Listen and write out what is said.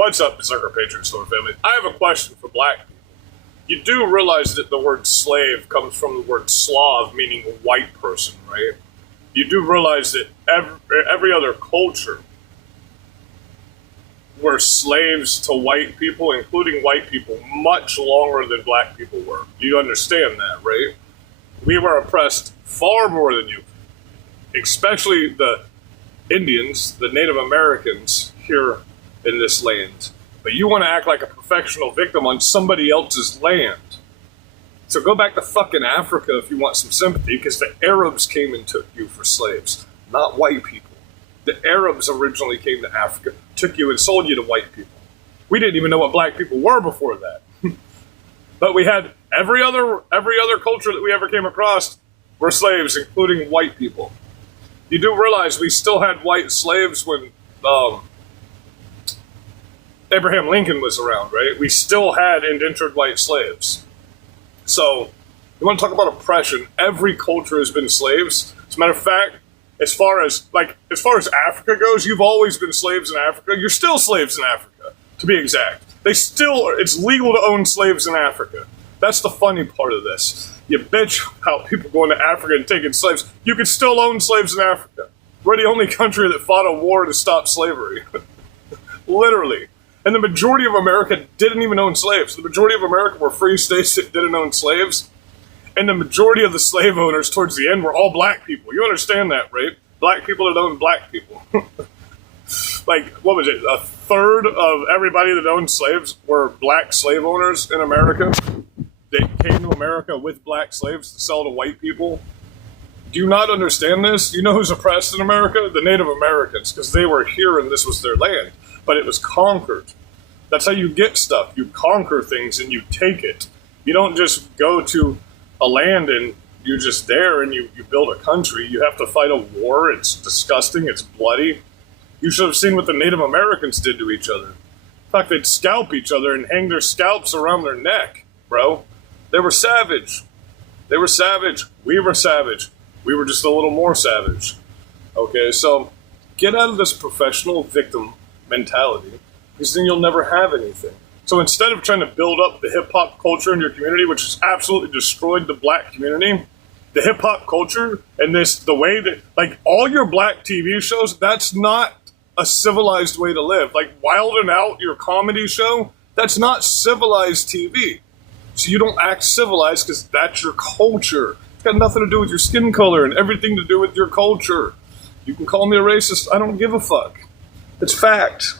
What's up, Berserker Patriot Store family? I have a question for black people. You do realize that the word slave comes from the word Slav, meaning white person, right? You do realize that every other culture were slaves to white people, including white people, much longer than black people were. You understand that, right? We were oppressed far more than you, especially the Indians, the Native Americans here in this land. But you want to act like a professional victim on somebody else's land. So go back to fucking Africa if you want some sympathy, because the Arabs came and took you for slaves, not white people. The Arabs originally came to Africa, took you and sold you to white people. We didn't even know what black people were before that. But we had every other culture that we ever came across were slaves, including white people. You do realize we still had white slaves when Abraham Lincoln was around, right? We still had indentured white slaves. So, you want to talk about oppression? Every culture has been slaves. As a matter of fact, as far as Africa goes, you've always been slaves in Africa. You're still slaves in Africa, to be exact. It's legal to own slaves in Africa. That's the funny part of this. You bitch about people going to Africa and taking slaves. You can still own slaves in Africa. We're the only country that fought a war to stop slavery. Literally. And the majority of America didn't even own slaves. The majority of America were free states that didn't own slaves. And the majority of the slave owners towards the end were all black people. You understand that, right? Black people that owned black people. Like, what was it? A third of everybody that owned slaves were black slave owners in America. They came to America with black slaves to sell to white people. Do you not understand this? You know who's oppressed in America? The Native Americans, because they were here and this was their land. But it was conquered. That's how you get stuff. You conquer things and you take it. You don't just go to a land and you're just there and you build a country. You have to fight a war. It's disgusting. It's bloody. You should have seen what the Native Americans did to each other. In fact, they'd scalp each other and hang their scalps around their neck, bro. They were savage. They were savage. We were savage. We were just a little more savage. Okay, so get out of this professional victim mentality, because then you'll never have anything. So instead of trying to build up the hip-hop culture in your community, which has absolutely destroyed the black community, the hip-hop culture and the way that, like, all your black TV shows, that's not a civilized way to live. Like, Wild 'N Out, your comedy show, that's not civilized TV. So you don't act civilized because that's your culture. It's got nothing to do with your skin color and everything to do with your culture. You can call me a racist. I don't give a fuck. It's fact.